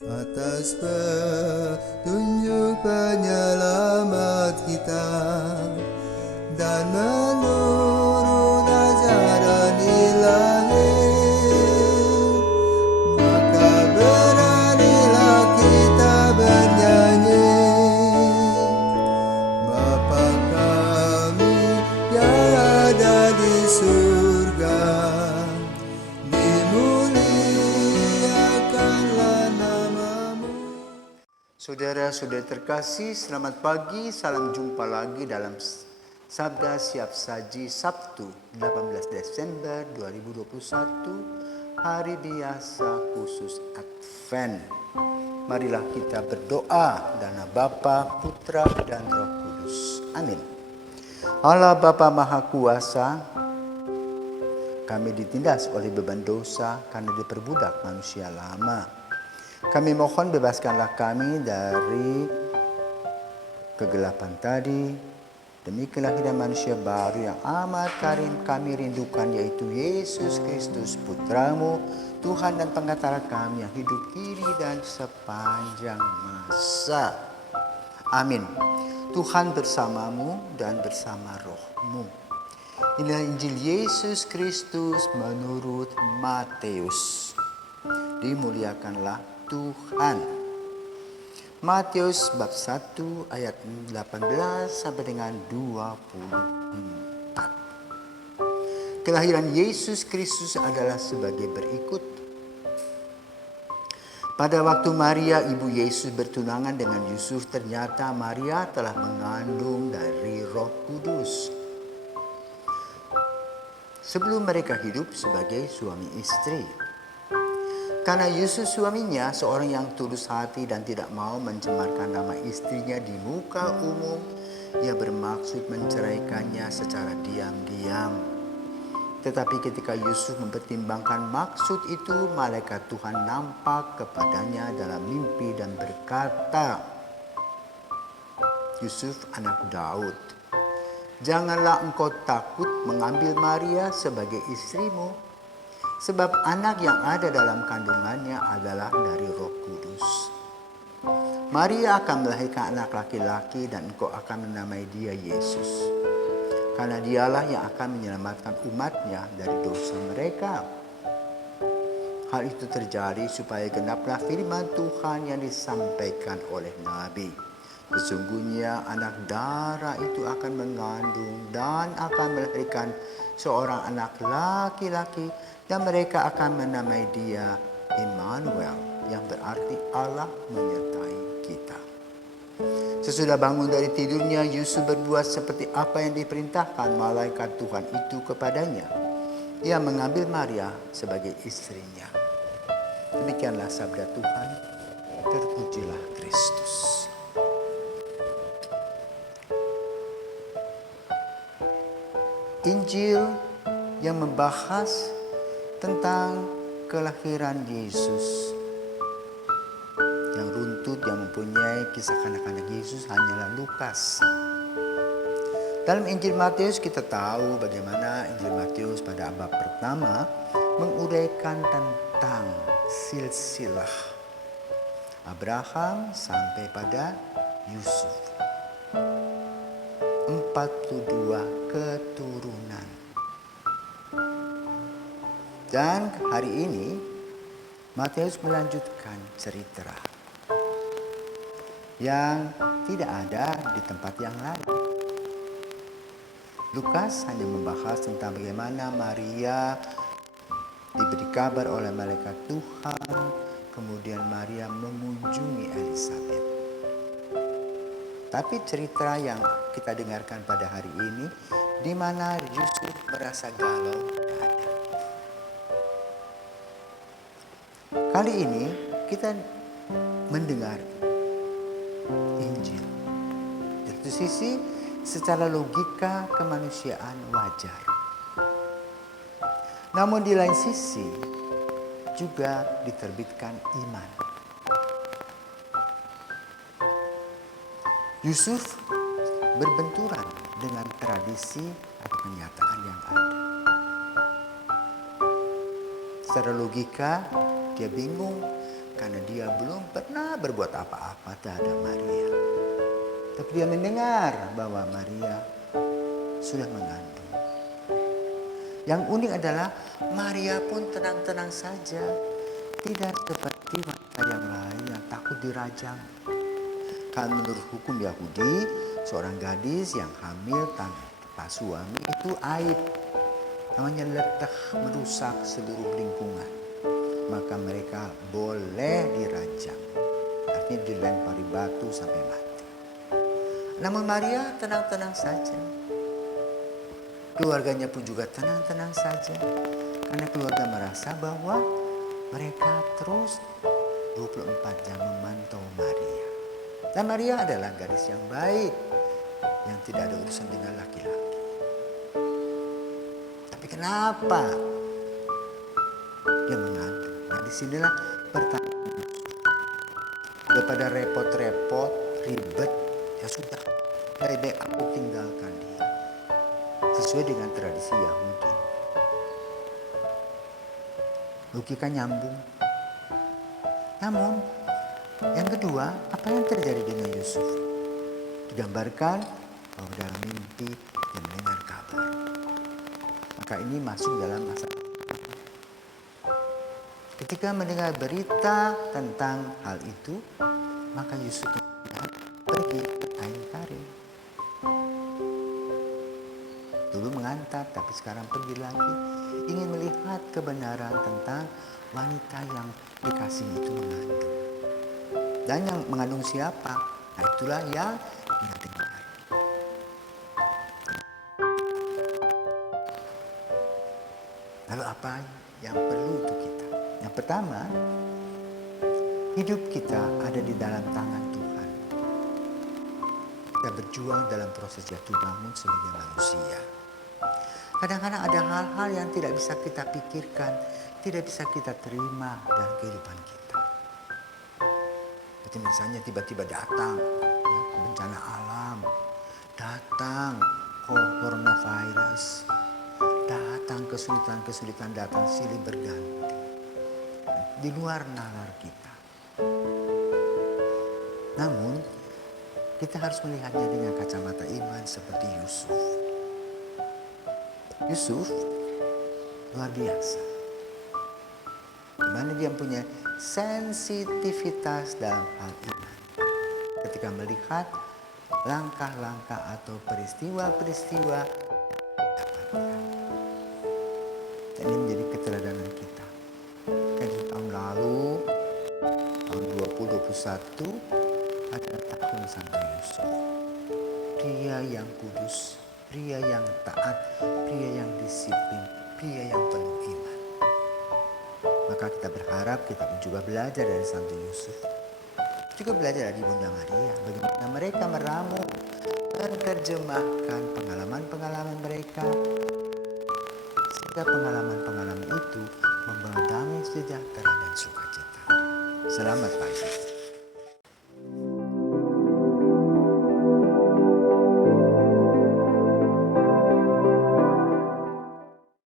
Atas petunjuk penyelamat kita dan menurut ajaran ilahi, maka beranilah kita bernyanyi. Bapa kami yang ada di surga, dimuliakanlah namamu. Saudara-saudara terkasih, selamat pagi, salam jumpa lagi dalam Sabda Siap Saji Sabtu 18 Desember 2021, hari biasa khusus Advent. Marilah kita berdoa dalam nama Bapa, Putra, dan Roh Kudus. Amin. Allah Bapa Maha Kuasa, kami ditindas oleh beban dosa karena diperbudak manusia lama. Kami mohon bebaskanlah kami dari kegelapan tadi, demi kelahiran manusia baru yang amat karim kami rindukan, yaitu Yesus Kristus Putramu, Tuhan dan Pengatara kami yang hidup kini dan sepanjang masa. Amin. Tuhan bersamamu dan bersama rohmu. Inilah Injil Yesus Kristus menurut Matius. Dimuliakanlah Tuhan. Matius bab 1 ayat 18 sampai dengan 24. Kelahiran Yesus Kristus adalah sebagai berikut. Pada waktu Maria ibu Yesus bertunangan dengan Yusuf, ternyata Maria telah mengandung dari Roh Kudus. Sebelum mereka hidup sebagai suami istri. Karena Yusuf suaminya seorang yang tulus hati dan tidak mau mencemarkan nama istrinya di muka umum, ia bermaksud menceraikannya secara diam-diam. Tetapi ketika Yusuf mempertimbangkan maksud itu, malaikat Tuhan nampak kepadanya dalam mimpi dan berkata, "Yusuf anak Daud, janganlah engkau takut mengambil Maria sebagai istrimu, sebab anak yang ada dalam kandungannya adalah dari Roh Kudus. Maria akan melahirkan anak laki-laki dan engkau akan menamai dia Yesus, karena dialah yang akan menyelamatkan umatnya dari dosa mereka." Hal itu terjadi supaya genaplah firman Tuhan yang disampaikan oleh Nabi. Sesungguhnya anak darah itu akan mengandung dan akan melahirkan seorang anak laki-laki, dan mereka akan menamai dia Immanuel, yang berarti Allah menyertai kita. Sesudah bangun dari tidurnya, Yusuf berbuat seperti apa yang diperintahkan malaikat Tuhan itu kepadanya. Ia mengambil Maria sebagai istrinya. Demikianlah sabda Tuhan. Terpujilah Kristus. Injil yang membahas tentang kelahiran Yesus. Yang runtut yang mempunyai kisah kanak-kanak Yesus hanyalah Lukas. Dalam Injil Matius kita tahu bagaimana Injil Matius pada bab pertama menguraikan tentang silsilah Abraham sampai pada Yusuf. 42 keturunan. Dan hari ini Matius melanjutkan cerita yang tidak ada di tempat yang lain. Lukas hanya membahas tentang bagaimana Maria diberi kabar oleh malaikat Tuhan, kemudian Maria mengunjungi Elizabeth. Tapi cerita yang kita dengarkan pada hari ini, di mana Yusuf merasa galau dada. Kali ini kita mendengar Injil. Di satu sisi secara logika kemanusiaan wajar. Namun di lain sisi juga diterbitkan iman. Yusuf berbenturan dengan tradisi atau kenyataan yang ada. Secara logika dia bingung karena dia belum pernah berbuat apa-apa terhadap Maria. Tapi dia mendengar bahwa Maria sudah mengandung. Yang unik adalah Maria pun tenang-tenang saja. Tidak seperti wanita yang lain yang takut dirajam. Kan menurut hukum Yahudi, seorang gadis yang hamil tanpa suami itu aib. Namanya letah, merusak seluruh lingkungan. Maka mereka boleh dirajam. Artinya dilempari batu sampai mati. Namun Maria tenang-tenang saja. Keluarganya pun juga tenang-tenang saja. Karena keluarga merasa bahwa mereka terus 24 jam memantau Maria. Dan Maria adalah gadis yang baik. Yang tidak ada urusan dengan laki-laki. Tapi kenapa dia mengandung? Nah, disinilah pertanyaan. Daripada repot-repot, ribet, ya sudah, baik-baik aku tinggalkan dia. Sesuai dengan tradisi Yahudi. Logika nyambung. Namun, yang kedua, apa yang terjadi dengan Yusuf? Digambarkan bahwa dalam mimpi dia mendengar kabar. Maka ini masuk dalam masa. Ketika mendengar berita tentang hal itu, maka Yusuf pergi ke Kain Karim. Dulu mengantar, tapi sekarang pergi lagi. Ingin melihat kebenaran tentang wanita yang dikasih itu mengandung. Dan yang mengandung siapa? Nah, itulah yang dia dengar. Lalu apa yang perlu untuk kita? Yang pertama, hidup kita ada di dalam tangan Tuhan. Kita berjuang dalam proses jatuh bangun sebagai manusia. Kadang-kadang ada hal-hal yang tidak bisa kita pikirkan, tidak bisa kita terima dalam kehidupan kita. Seperti misalnya tiba-tiba datang bencana alam, datang coronavirus, datang kesulitan-kesulitan, datang silih berganti. Di luar nalar kita. Namun, kita harus melihatnya dengan kacamata iman seperti Yusuf. Yusuf luar biasa. Di mana dia punya sensitivitas dalam hal iman. Ketika melihat langkah-langkah atau peristiwa-peristiwa dapatkan. Dan ini menjadi keteladanan kita. Di tahun lalu, tahun 2021 adalah tahun Santo Yusuf. Pria yang kudus, pria yang taat, pria yang disiplin, pria yang penuh iman. Maka kita berharap kita pun juga belajar dari Santo Yusuf. Juga belajar dari Bunda Maria, bagaimana mereka meramu menerjemahkan pengalaman-pengalaman mereka. Sehingga pengalaman-pengalaman itu membawa damai sejahtera dan sukacita. Selamat pagi.